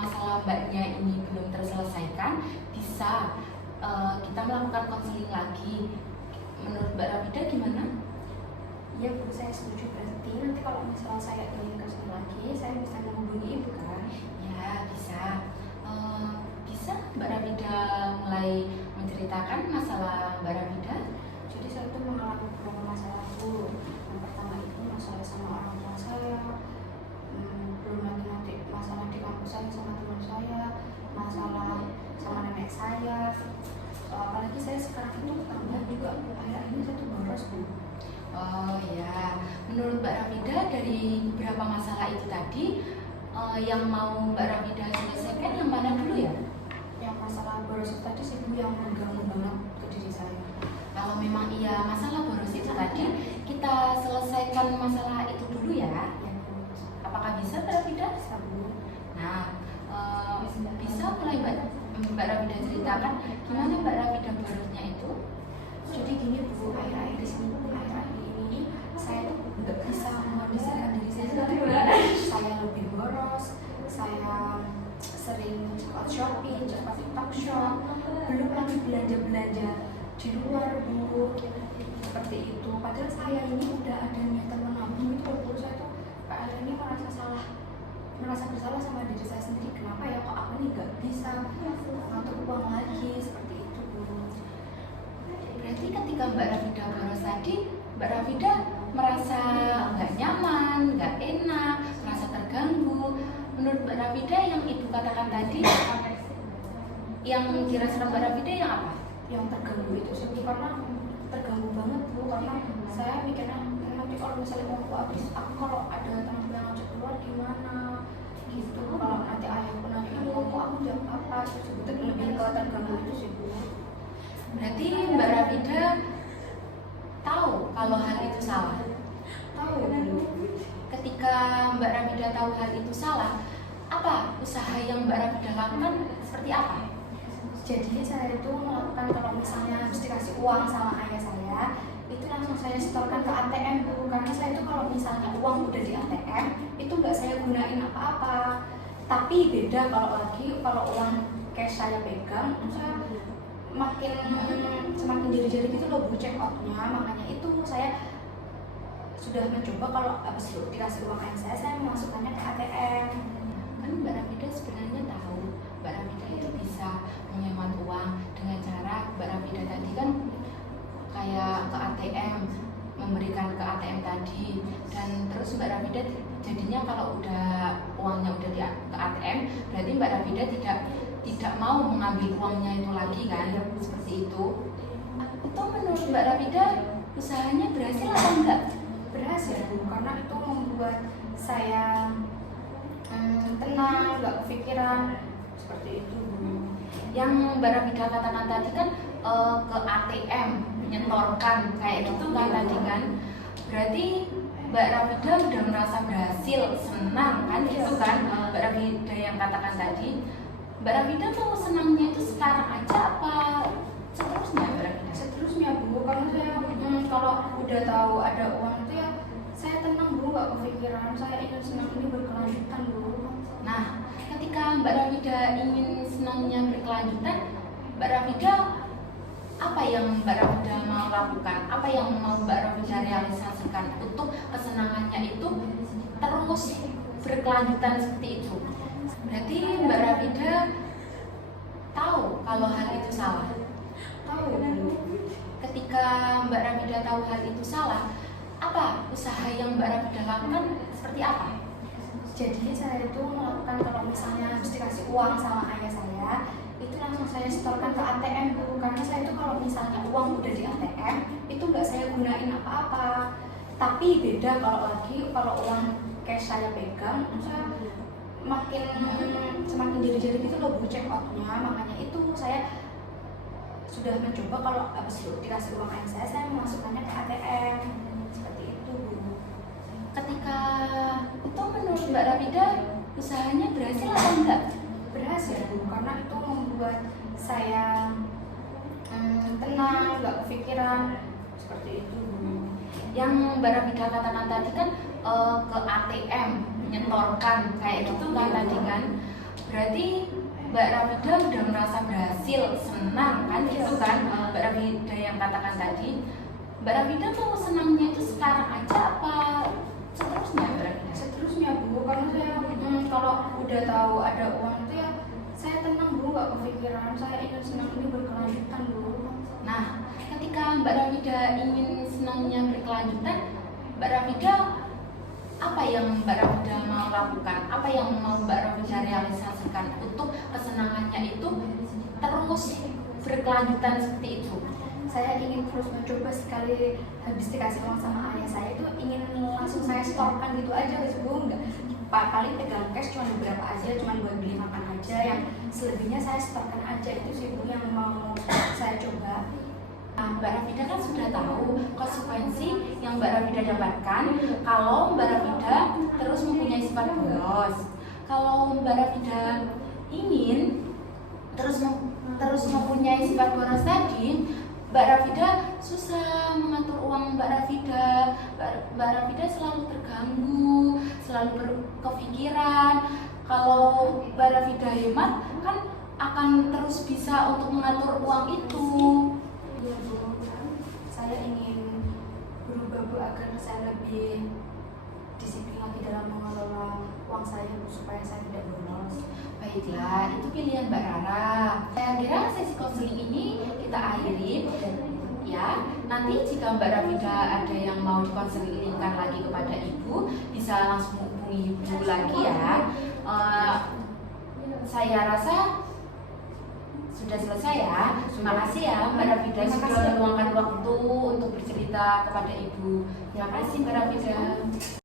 masalah mbaknya ini belum terselesaikan, bisa kita melakukan konseling lagi. Menurut Mbak Rafida gimana? Iya Bu, saya setuju. Berarti nanti kalau misalnya saya ingin konseling lagi, saya bisa menghubungi Ibu kan? Ya, bisa. Bisa Mbak Rafida mulai menceritakan masalah Mbak Rafida? Jadi saya itu mengalami beberapa masalah Bu. Yang pertama itu masalah sama orang tua saya, belum nanti masalah di kampus saya sama teman saya, masalah sama nenek saya. Apalagi saya sekarang itu tambah juga akhir ini saya tuh boros Bu. Oh ya, menurut Mbak Rafida dari beberapa masalah itu tadi, yang mau Mbak Rafida selesaikan yang mana dulu ya? Yang masalah boros itu tadi sih Bu, yang mengganggu banget ke diri saya. Kalau memang iya masalah boros itu tadi, kita selesaikan masalah itu dulu ya. Ya Bu. Apakah bisa Mbak Rafida? Bisa Bu. Nah, bisa mulai Mbak Rafida ceritakan gimana Mbak Rafida borosnya itu? Jadi gini Bu, akhir-akhir ini saya tuh nggak bisa menghabiskan diri saya sendiri. Saya lebih boros, saya sering cepat shopping, cepat TikTok shop, belum lagi belanja-belanja di luar Bu, seperti itu. Padahal saya ini udah ada niatan menabung itu Bu. Saya tuh akhir ini merasa bersalah sama diri saya sendiri. Kenapa ya kok aku nih nggak bisa ngatur uang lagi seperti itu Bu. Berarti ketika Mbak Rafida boros tadi, Mbak Rafida merasa nggak nyaman, nggak enak, merasa terganggu. Menurut Mbak Rafida yang Ibu katakan tadi, yang dirasakan Mbak Rafida yang apa? Yang terganggu itu sih Bu, karena terganggu banget Bu, karena saya mikirnya nanti kalau misalnya uangku habis, aku kalau ada teman yang ngajak keluar gimana gitu. Kalau nanti ayahku nanya uangku, aku jawab apa, sebetulnya lebih ke terganggu itu sih Bu. Berarti Mbak Rafida tahu kalau hal itu salah. Tahu Bu. Ketika Mbak Rafida tahu hal itu salah, apa usaha yang Mbak Rafida lakukan seperti apa? Jadi saya itu melakukan, kalau misalnya harus dikasih uang sama ayah saya, itu langsung saya setorkan ke ATM Bu. Karena saya itu kalau misalnya uang udah di ATM, itu nggak saya gunain apa-apa. Tapi beda kalau uang cash saya pegang, saya semakin jadi gitu loh Bu check outnya. Makanya itu saya sudah mencoba kalau habis dikasih uang ayah saya memasukkannya ke ATM. Kan Mbak Rafida sebenarnya tahu Mbak Rafida itu bisa menghemat uang dengan cara Mbak Rafida tadi kan kayak ke ATM, memberikan ke ATM tadi, dan terus Mbak Rafida jadinya kalau udah uangnya udah ke ATM, berarti Mbak Rafida tidak mau mengambil uangnya itu lagi kan, seperti itu. Itu menurut Mbak Rafida usahanya berhasil atau enggak? Berhasil Bu, karena itu membuat saya tenang, nggak kepikiran seperti itu Bu. Yang Mbak Rafida katakan tadi kan ke ATM menyetorkan kayak gitu kan tadi kan, berarti Mbak Rafida udah merasa berhasil, senang kan gitu kan Mbak Rafida yang katakan tadi. Mbak Rafida mau senangnya itu sekarang aja apa seterusnya Mbak Rafida? Seterusnya Bu, karena saya kalau udah tahu ada uang itu ya saya tenang Bu, nggak kepikiran. Saya ingin senang ini berkelanjutan Bu. Nah, ketika Mbak Rafida ingin senangnya berkelanjutan, Mbak Rafida apa yang Mbak Rafida mau lakukan? Apa yang mau Mbak Rafida realisasikan untuk kesenangannya itu terus berkelanjutan seperti itu? Berarti Mbak Rafida tahu kalau hal itu salah. Tahu Bu. Ketika Mbak Rafida tahu hal itu salah, apa usaha yang Mbak Rafida lakukan seperti apa? Jadi saya itu melakukan, kalau misalnya harus dikasih uang sama ayah saya, itu langsung saya setorkan ke ATM Bu. Karena saya itu kalau misalnya uang udah di ATM, itu nggak saya gunain apa-apa. Tapi beda kalau uang cash saya pegang, saya semakin jadi gitu loh Bu check outnya. Makanya itu saya sudah mencoba kalau habis dikasih uang ayah saya memasukkannya ke ATM seperti itu Bu. Ketika itu menurut Mbak Rafida usahanya berhasil atau enggak? Berhasil Bu, karena itu membuat saya tenang, nggak kepikiran seperti itu Bu. Yang Mbak Rafida katakan tadi kan ke ATM menyetorkan kayak gitu kan tadi kan, Berarti Mbak Rafida udah merasa berhasil, senang kan gitu kan? Mbak Rafida yang katakan tadi. Mbak Rafida mau senangnya itu sekarang aja apa seterusnya Mbak Rafida? Seterusnya Bu, karena saya kalau udah tahu ada uang itu ya saya tenang Bu, nggak kepikiran, saya ingin senang ini berkelanjutan Bu. Nah, ketika Mbak Rafida ingin senangnya berkelanjutan, Mbak Rafida apa yang Mbak Rafida mau lakukan? Apa yang mau Mbak Rafida realisasikan untuk kesenangannya itu terus berkelanjutan seperti itu? Saya ingin terus mencoba, sekali habis dikasih uang sama ayah saya itu ingin langsung saya setorkan gitu aja guys Bu, enggak paling pegang cash cuma beberapa aja, cuma buat beli makan aja, yang selebihnya saya setorkan aja. Itu sih Bu yang mau saya coba. Nah, Mbak Rafida kan sudah tahu konsekuensi yang Mbak Rafida dapatkan kalau Mbak Rafida terus mempunyai sifat boros. Kalau Mbak Rafida ingin terus mempunyai sifat boros tadi, Mbak Rafida susah mengatur uang Mbak Rafida. Mbak Rafida selalu terganggu, selalu berkepikiran. Kalau Mbak Rafida hemat kan akan terus bisa untuk mengatur uang itu. Iya Bu, saya ingin berubah Bu agar saya lebih disiplin lagi dalam mengelola uang saya Bu, supaya saya tidak boros. Baiklah, itu pilihan Mbak Rara. Saya kira sesi konseling ini kita akhiri ya. Nanti jika Mbak Rafida ada yang mau dikonselingkan lagi kepada Ibu, bisa langsung hubungi Ibu lagi ya. Saya rasa sudah selesai ya. Terima kasih ya Mbak Rafida sudah meluangkan waktu untuk bercerita kepada Ibu. Terima kasih Mbak Rafida.